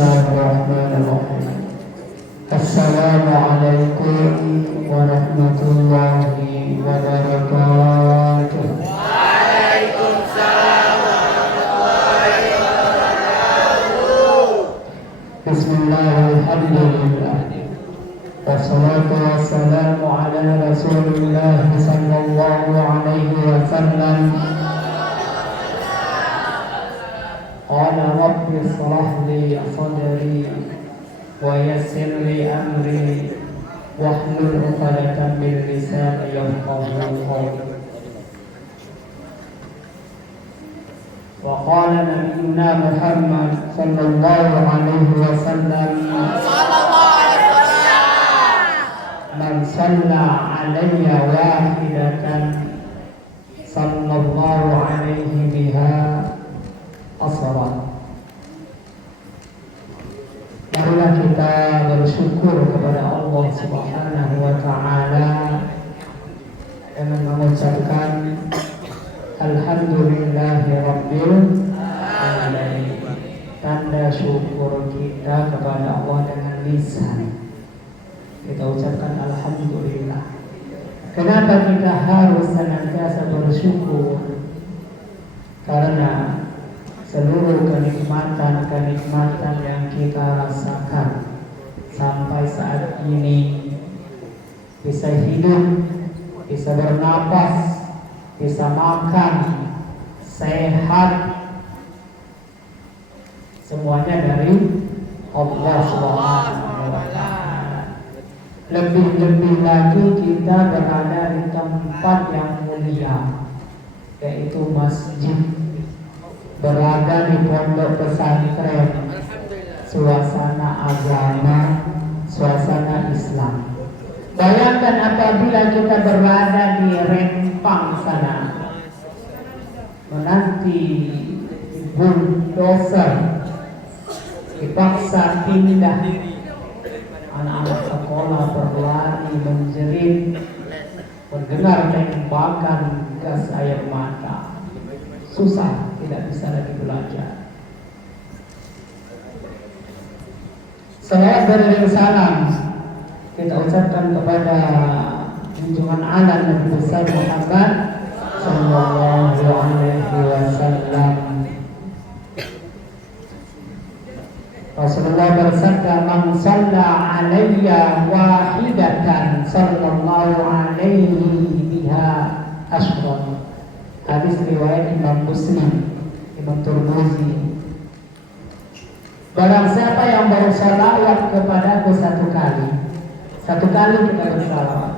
Bismillahirrahmanirrahim. Assalamualaikum warahmatullahi wabarakatuh. Waalaikumsalam warahmatullahi wabarakatuh. Bismillahirrahmanirrahim. Wassalatu wassalamu ala Rasulillah sallallahu alaihi wasallam. Qala rabbi shrah li sadri wa yassir li amri wahlul 'uqdatam min lisani yafqahu qawli. Wa qala nabiyyuna Muhammad sallallahu alaihi wasallam, man shalla 'alayya wahidatan sallallahu alaihi biha asara. Marilah kita bersyukur kepada Allah Subhanahu wa taala dengan mengucapkan alhamdulillahi rabbil alamin. Tanda syukur kita kepada Allah dengan lisan. Kita ucapkan alhamdulillah. Kenapa kita harus senantiasa bersyukur? Karena seluruh kenikmatan yang kita rasakan sampai saat ini, bisa hidup, bisa bernapas, bisa makan, sehat, semuanya dari Allah Subhanahu wa taala. Lebih-lebih lagi kita berada di tempat yang mulia, yaitu masjid, berada di pondok pesantren, suasana agama, suasana Islam. Bayangkan apabila kita berada di Rempang sana, menanti bulldozer dipaksa pindah, anak-anak sekolah berlari menjerit, mendengar tembakan gas air mata, susah, tidak bisa lagi belajar. Salawat dan salam kita ucapkan kepada junjungan ala Nabi besar Muhammad sallallahu alaihi wasallam. Rasulullah bersabda, man shalla 'alayya wahidatan sallallahu alaihi biha asyra. Hadis riwayat Imam Muslim, Imam Tirmidzi. Barang siapa yang bersalawat kepadaku satu kali kita bersalawat,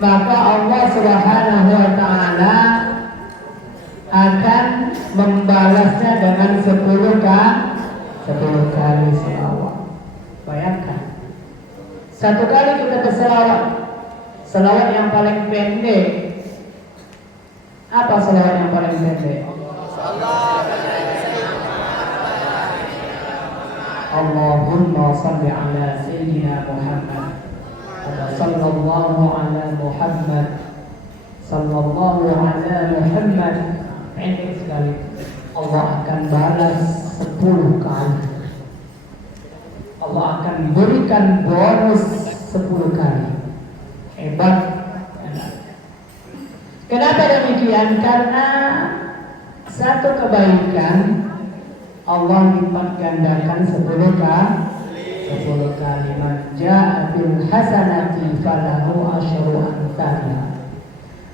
maka Allah Subhanahu wa taala akan membalasnya dengan 10 kali salawat. Bayangkan, satu kali kita bersalawat, salawat yang paling pendek. Apa salawat yang paling pendek? Allahumma salli ala sayyidina Muhammad, sallallahu ala Muhammad, sallallahu ala Muhammad. Pendek sekali. Allah akan balas 10 kali. Allah akan berikan bonus 10 kali. Hebat. Kenapa demikian? Karena satu kebaikan Allah lipat gandakan 10 kali. Man jaa bil hasanati falahu asyru amsalha.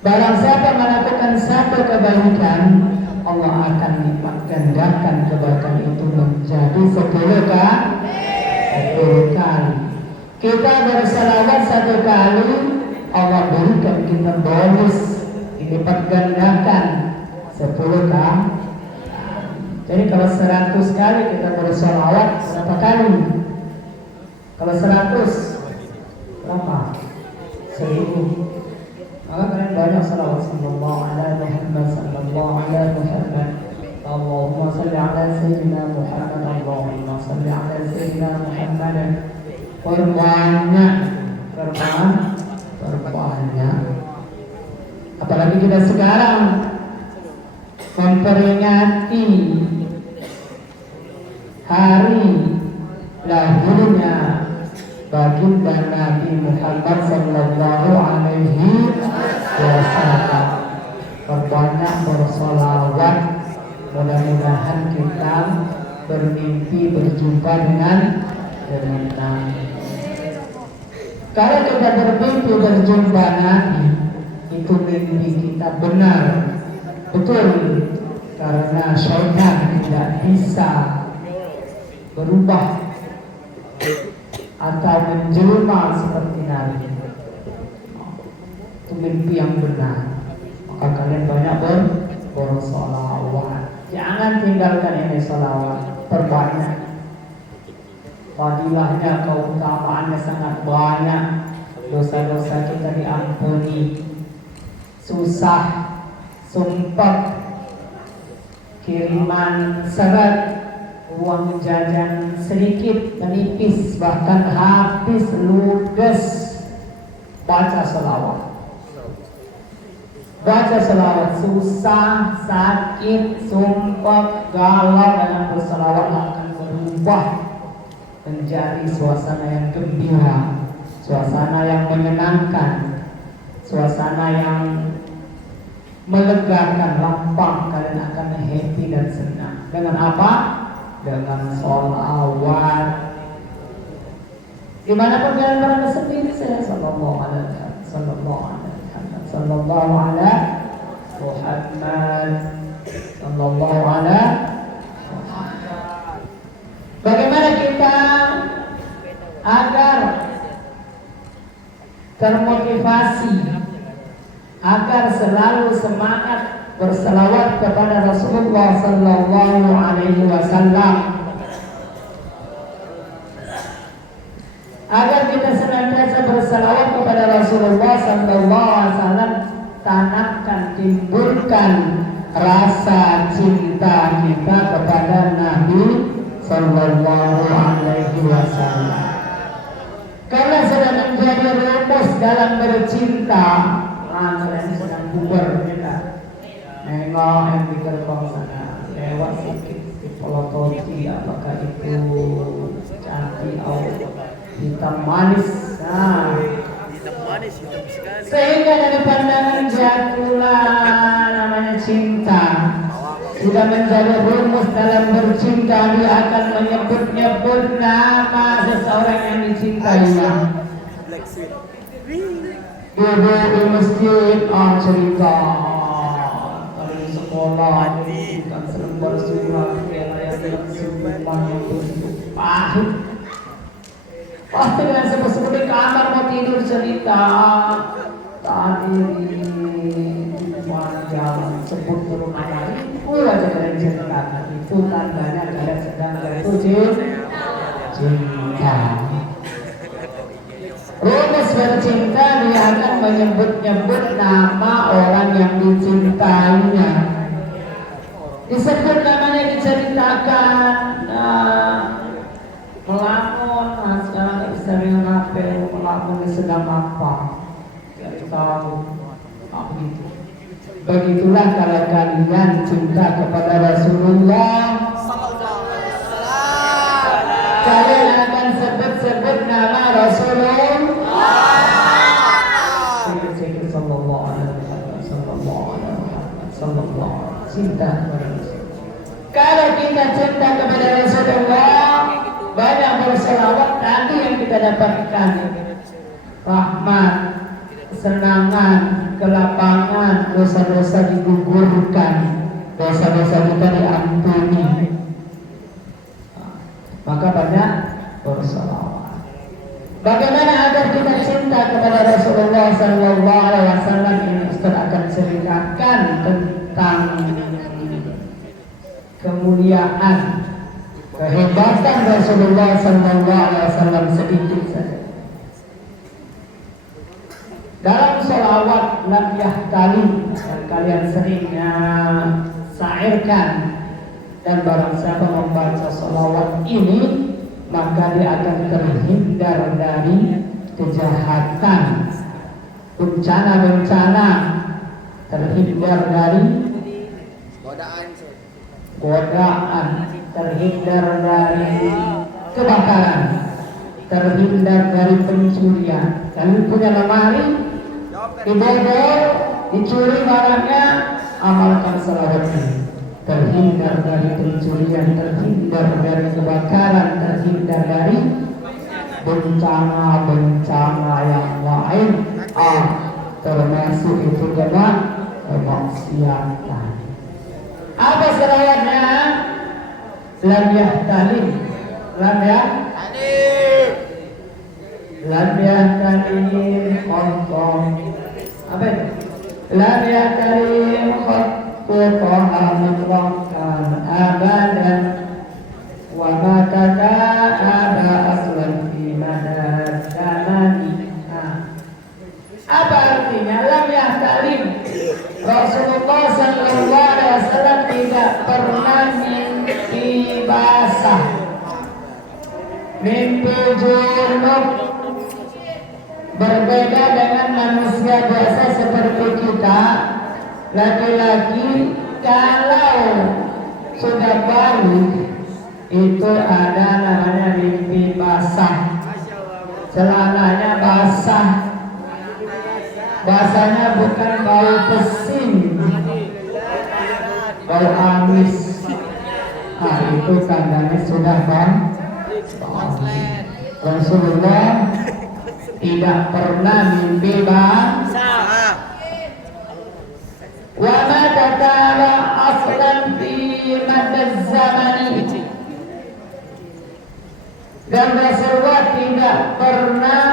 Barang siapa melakukan satu kebaikan, Allah akan lipat gandakan kebaikan itu menjadi 10 kali. Kita bersalawat 1 kali, Allah berikan kita bonus dilipat gandakan 10 kali. Jadi kalau 100 kali kita bersalawat, berapa kali? Kalau 100 berapa? 1000. Maka kalian banyak salawat sallallahu ala Muhammad, sallallahu ala Muhammad. Allahumma salli ala sayyidina Muhammad, Allahumma salli ala sayyidina Muhammad. Perbanyak. Apalagi kita sekarang memperingati hari lahirnya baginda Nabi Muhammad sallallahu alaihi wasallam. Perbanyak bersolawat, mudah-mudahan kita bermimpi berjumpa dengan Nabi. Kalau kita bermimpi berjumpa Nabi, itu mimpi kita benar, betul, karena syaitan tidak bisa berubah atau menjelma seperti Nabi. Itu mimpi yang benar. Maka kalian banyak bersolawat. Jangan tinggalkan ini solawat, perbanyak. Fadilahnya, keutamaannya sangat banyak. Dosa-dosa kita diampuni. Susah, sumpah, kiriman seret, uang jajan sedikit, menipis, bahkan habis, ludes. Baca selawat. Baca selawat, susah, sakit, sumpah, galau dalam berselawat akan berubah menjadi suasana yang gembira, suasana yang menyenangkan, suasana yang melegakan, lapang. Kalian akan happy dan senang. Dengan apa? Dengan sholawat. Dimanapun kalian berada sendiri, saya sallallahu alaihi wasallam, sallallahu alaihi wasallam, sallallahu alaihi Muhammad, sallallahu alaihi. Bagaimana kita agar termotivasi, agar selalu semangat berselawat kepada Rasulullah sallallahu alaihi wasallam, agar kita senantiasa berselawat kepada Rasulullah sallallahu alaihi wasallam, tanamkan, timbulkan rasa cinta kita kepada Nabi sallallahu alaihi wasallam. Karena sudah menjadi rumus dalam bercinta. Kalian sedang bubar kita. Nengok yang di gerbang sana, lewat sedikit dipelototi, apakah itu cantik atau hitam manis. Nah, hitam manis, hitam sekali. Sehingga dari pandangan jatuhlah namanya cinta. Sudah menjadi rumus dalam bercinta, dia akan menyebut-nyebut nama seseorang yang dicintainya. Ibu di masjid cerita dari sekolah, bukan selembar surat yang sumpah yang pahit. Pasti dengan sebut-sebut di kamar mau tidur cerita tadi di jalan sebut turun air. Aja kalian ceritakan, itu tandanya kalian sedang jatuh cinta. Rumus bercinta, dia akan menyebut-nyebut nama orang yang dicintainya. Disebut namanya, diceritakan. Melamun, sekarang bisa dengan HP, melamun sedang apa? Tidak tahu. Begitu. Begitulah kalau kalian cinta kepada Rasulullah, kalian akan sebut-sebut nama Rasulullah. Sikit-sikit sallallahu alaihi wasallam, sallallahu alaihi wasallam, sallallahu alaihi. Cinta kepada Rasulullah. Kalau kita cinta kepada Rasulullah, banyak berselawat, tadi yang kita dapatkan rahmat, kesenangan, kelapangan, dosa-dosa digugurkan, dosa-dosa kita diampuni. Maka banyak berselawat. Bagaimana agar kita cinta kepada Rasulullah sallallahu alaihi wasallam? Ini Ustaz akan ceritakan tentang kemuliaan, kehebatan Rasulullah sallallahu alaihi wasallam sedikit saja. Dalam sholawat lam yahtali yang kalian seringnya syairkan, dan barang siapa membaca sholawat ini maka dia akan terhindar dari kejahatan, bencana-bencana, terhindar dari godaan, terhindar dari kebakaran, terhindar dari pencurian. Kalian punya lemari, dibobol, dicuri barangnya, amalkan selawat ini. Terhindar dari pencurian, terhindar dari kebakaran, terhindar dari bencana-bencana yang lain. Termasuk itu juga kemaksiatan. Apa selawatnya? Lam yahtalim. Lam yahtalim khottom. Apa itu? Lam yahtalim khottoha mutlaqan abadan wa ma tataaba aslan fi madad zamani. Apa artinya lam yahtalim? Rasulullah sallallahu alaihi wasallam tidak pernah mimpi basah, mimpi junub. Berbeda dengan manusia biasa seperti kita, laki-laki kalau sudah balik itu ada namanya mimpi basah, celananya basah. Basahnya bukan bau pesing, bau amis. Itu tandanya sudah Rasulullah tidak pernah mimpi basah. Wa ma tatala aslan fi madad zamani. Dan Rasulullah tidak pernah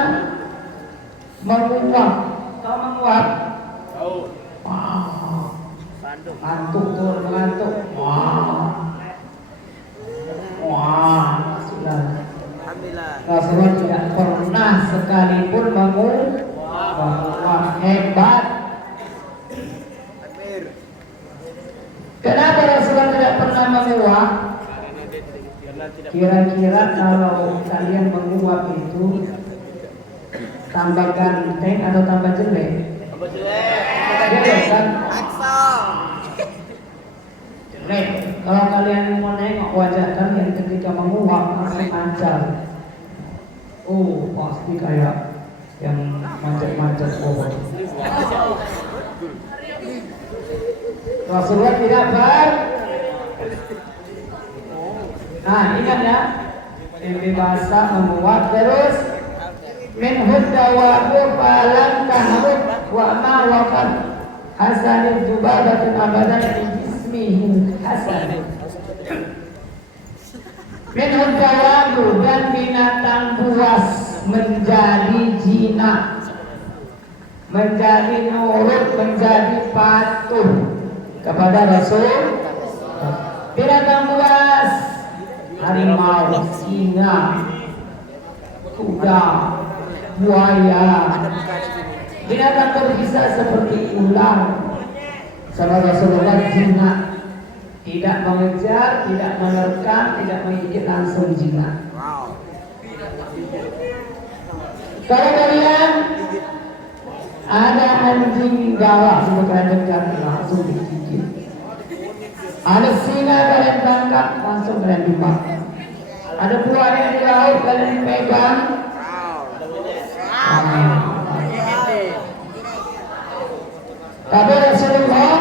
menguap. Tahu menguap? Ngantuk tuh, ngantuk. Sudah. Rasulullah tidak pernah sekalipun menguap. Hebat. Kenapa Rasulullah tidak pernah menguap? Kira-kira kalau kalian menguap itu tambah ganteng atau tambah jelek? Tambah jelek. Jelek kan? Aksal. Jelek. Kalau kalian mau nengok wajah kalian ketika menguap langsung ancal. Pasti kayak yang macet-macet pohon. Rasulullah tidak ingat ya, mimpi basah menguap. Terus min huddawabu falam tahrub wa ma waqad hasanil jubabatun abadan fi jismihi hasan. Min huddawabu, dan binatang buas menjadi jinak, menjadi nurut, menjadi patuh kepada Rasul. Binatang buas, harimau, singa, kuda, buaya, binatang berbisa seperti ular, sama Rasulullah jinak, tidak mengejar, tidak menerkam, tidak menggigit, langsung jinak. Kalau kalian ada anjing galak sudah kalian dekat, langsung digigit. Ada singa kalian tangkap, langsung kalian dimakan. Ada buaya di laut kalian pegang. Tapi Rasulullah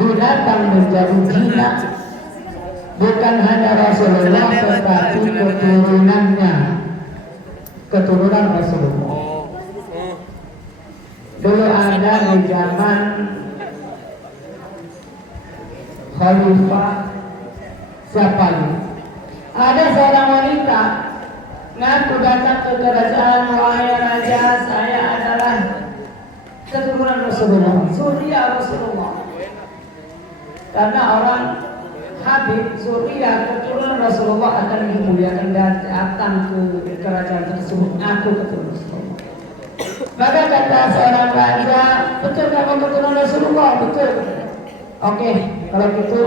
binatang menjadi jinak. Bukan hanya Rasulullah tetapi keturunannya, keturunan Rasulullah. Dulu ada di zaman Khalifah siapa ini? Ada seorang wanita ngaku datang ke kerajaan, wahai raja, saya adalah keturunan Rasulullah, Suriah Rasulullah. Karena orang Habib Suriah keturunan Rasulullah akan dimuliakan, datang ke kerajaan tersebut ngaku keturunan Rasulullah. Maka kata seorang raja, betul kamu keturunan Rasulullah? Betul. Oke, kalau gitu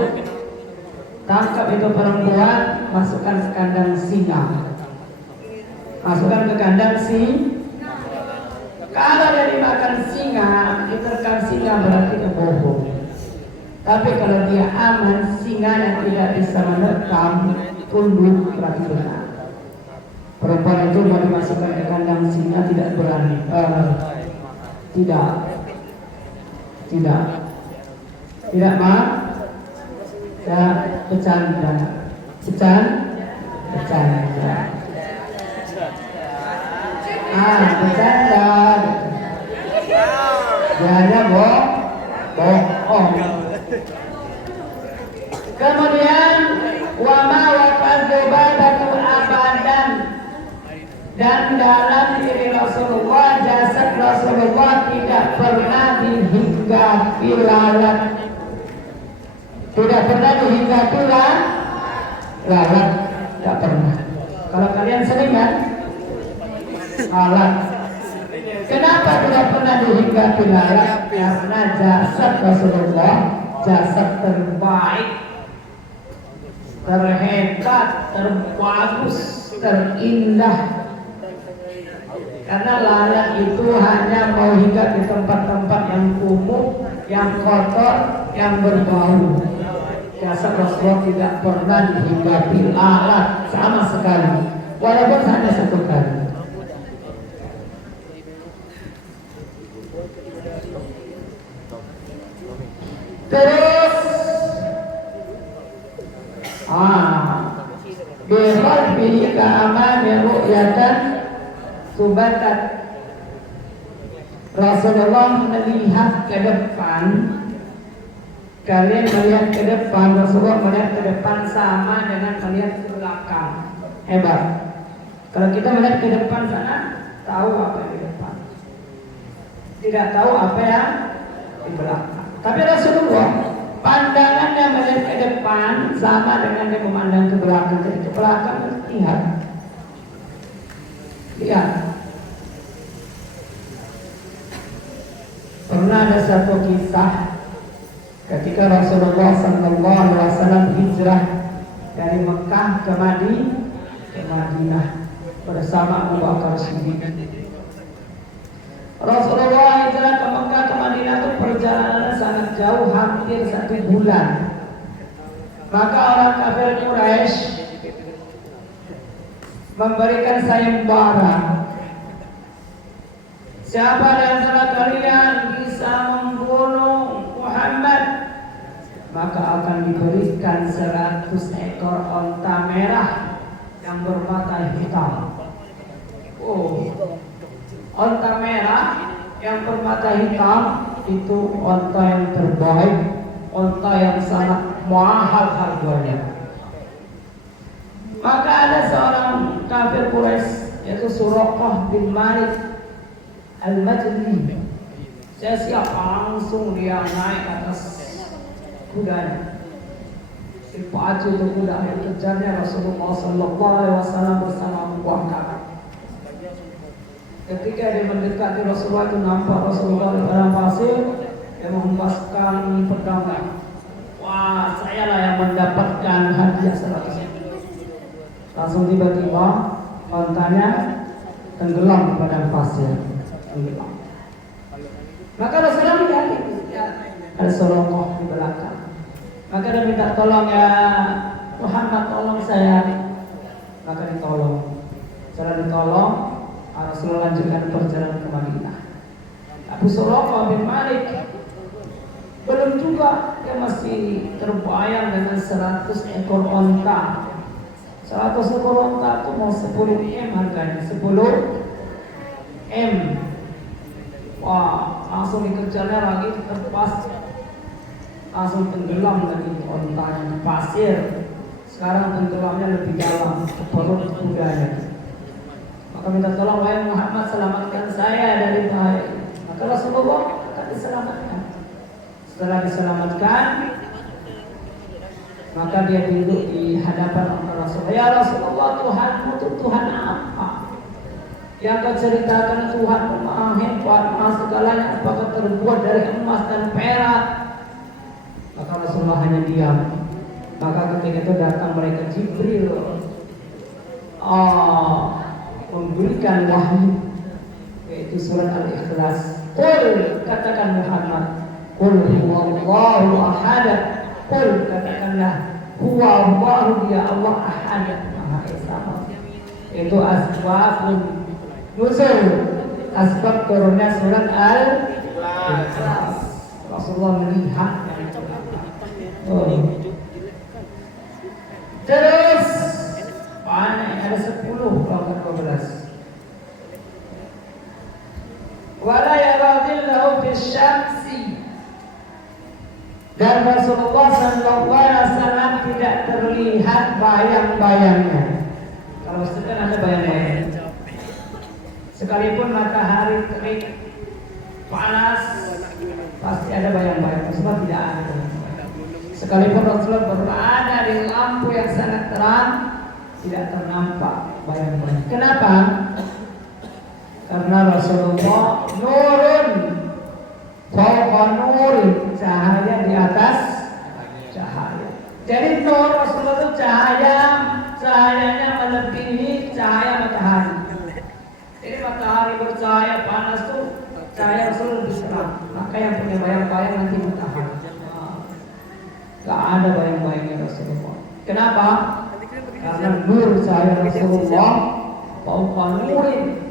tangkap itu perempuan, masukkan ke kandang singa. Masukkan ke kandang singa. Kalau dia dimakan singa, diterkam singa berarti kebohong. Tapi kalau dia aman, singa yang tidak bisa menerkam, tunduk, berarti benar. Perempuan itu mau dimasukkan ke kandang singa tidak berani. Tidak mau. Ya, bercanda. Bercanda. Jangan bohong. Kemudian wama waqadzubatatul abadan, dan dalam diri Rasulullah, jasad Rasulullah tidak pernah dihinggapi lalat. Tidak pernah dihinggapi lalat, tidak pernah. Kalau kalian sering kan lalat. Kenapa tidak pernah dihinggapi lalat? Karena jasad Rasulullah jasad terbaik, terhebat, terbagus, terindah. Karena lalat itu hanya mau hinggap di tempat-tempat yang kumuh, yang kotor, yang berbau. Jasad Rasulullah tidak pernah dihinggapi lalat sama sekali, walaupun hanya satu kali. Terus bihi ka'amani ru'yatan subatat. Rasulullah melihat ke depan. Kalian melihat ke depan, Rasulullah melihat ke depan sama dengan melihat ke belakang. Hebat. Kalau kita melihat ke depan sana, tahu apa yang di depan, tidak tahu apa yang di belakang. Tapi Rasulullah pandangannya melihat ke depan sama dengan dia memandang ke belakang. Jadi ke belakang lihat. Pernah ada satu kisah ketika Rasulullah SAW hijrah dari Mekah ke Madinah bersama Abu Bakar Siddiq. Rasulullah hijrah ke Mekah ke Madinah itu perjalanan sangat jauh, hampir 1 bulan. Maka orang kafir Quraisy memberikan sayembara. Siapa di antara kalian bisa membunuh Muhammad, maka akan diberikan 100 ekor onta merah yang bermata hitam. Onta merah yang bermata hitam itu onta yang terbaik, onta yang sangat mahal harganya. Maka ada seorang kafir Quraisy, yaitu Suraqah bin Malik Al-Majli. Saya siap, langsung dia naik atas kudanya, dipacu itu kuda, kejarnya Rasulullah SAW bersama Abu Bakar. Ketika dia mendekati Rasulullah itu nampak Rasulullah di padang pasir, dia menghembaskan pedangnya. Wah, saya lah yang mendapatkan hadiah 100. Langsung tiba-tiba ontanya tenggelam di padang pasir. Maka Rasulullah melihat ada Suraqah di belakang. Maka dia minta tolong, ya Muhammad, tolong saya. Maka ditolong. Setelah ditolong, Rasulullah lanjutkan perjalanan ke Madinah. Abu Suraqah bin Malik belum juga, dia masih terbayang dengan 100 ekor onta. 100 ekor onta itu mau 10 M harganya, 10 M. Wah, langsung dikejarnya lagi, terpas, langsung tenggelam lagi ontanya di pasir. Sekarang tenggelamnya lebih dalam ke perut kudanya. Maka minta tolong, wahai Muhammad, selamatkan saya dari bahaya. Maka Rasulullah akan diselamatkan. Setelah diselamatkan, maka dia duduk di hadapan Rasulullah. Ya Rasulullah, Tuhanmu itu Tuhan apa? Yang kau ceritakan Tuhan maha hebat, maha segalanya, apakah terbuat dari emas dan perak? Maka Rasulullah hanya diam. Maka ketika itu datang mereka Jibril, memberikan wahyu, yaitu surat Al-Ikhlas. Qul, katakan Muhammad, Qul huwallahu ahad. Qul, katakanlah, huwa Allahu dia Allah ahad maha esa. Itu asbabun nuzul, asbab turunnya surat Al-Ikhlas. Rasulullah melihat. Terus ada 10 kalau 12. Wala yaradillahu bisyamsi, dan Rasulullah sallallahu alaihi wasallam tidak terlihat bayang-bayangnya. Kalau sekarang ada bayang-bayang, sekalipun matahari terik panas pasti ada bayang-bayang. Rasulullah tidak ada. Sekalipun Rasulullah berada di lampu yang sangat terang, tidak ternampak bayang-bayang. Kenapa? Karena Rasulullah nurun fawqa nurin, cahaya di atas cahaya. Jadi nur Rasulullah itu cahayanya melebihi cahaya matahari. Jadi matahari bercahaya panas tuh, cahaya Rasulullah lebih terang. Maka yang punya bayang-bayang nanti matahari. Gak ada bayang-bayangnya Rasulullah. Kenapa? Karena nur cahaya Rasulullah fawqa nurin,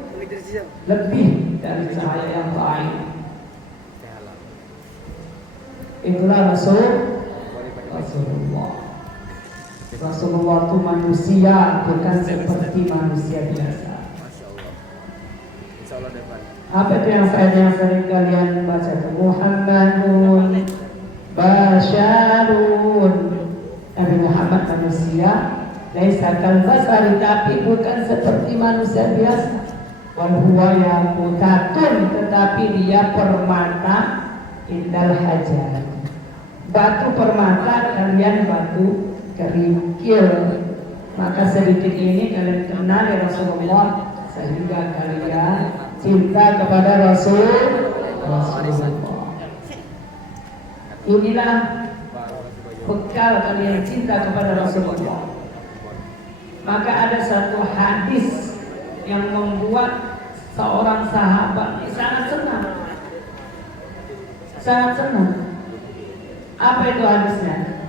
lebih dari cahaya yang lain. Itulah Rasulullah. Rasulullah itu manusia, bukan seperti manusia biasa. Apa itu yang sering kalian baca? Muhammadun Basyarun. Nabi Muhammad manusia, laisa kal basari, tapi bukan seperti manusia biasa. Wal huwa yaqutatun, tetapi dia permata indal hajar. Batu permata, kalian batu kerikil. Maka sedikit ini kalian kenal ya Rasulullah, sehingga kalian cinta kepada Rasulullah. Inilah bekal kalian cinta kepada Rasulullah. Maka ada satu hadis yang membuat seorang sahabat sangat senang. Sangat senang. Apa itu hadisnya?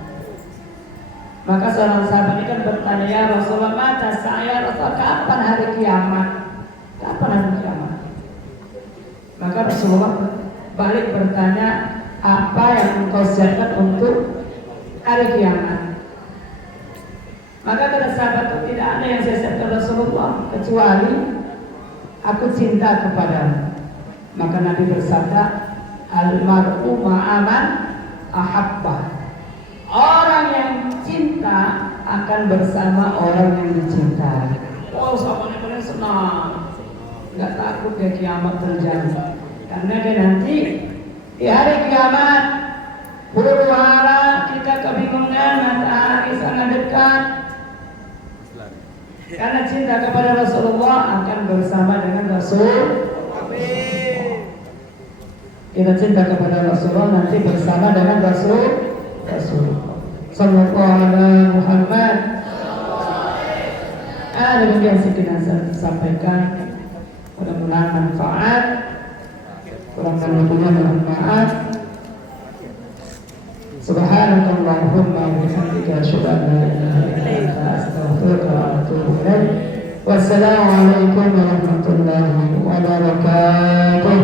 Maka seorang sahabat ini kan bertanya, ya Rasulullah, mata saya Rasulullah, kapan hari kiamat? Kapan hari kiamat? Maka Rasulullah balik bertanya, apa yang engkau siapkan untuk hari kiamat? Maka kata sahabat itu, tidak ada yang saya siapkan Rasulullah kecuali aku cinta kepadamu. Maka Nabi bersabda, almar'u ma'aman ahabbah. Orang yang cinta akan bersama orang yang dicintai. Oh, sahabatnya kalian senang, nggak takut ya kiamat terjadi, karena dia nanti di hari kiamat huru hara kita kebingungan, matahari sangat dekat. Karena cinta kepada Rasulullah akan bersama dengan Rasul. Kita cinta kepada Rasulullah nanti bersama dengan Rasul. Sallallahu alaihi Muhammad. Demikian sekian saya sampaikan. Mudah-mudahan manfaat. Kurang lebihnya mohon maaf. Subhanakallahumma wa bihamdika asyhadu an la ilaha illa anta astaghfiruka wa atubu ilaik. Wassalamu alaikum warahmatullahi wabarakatuh.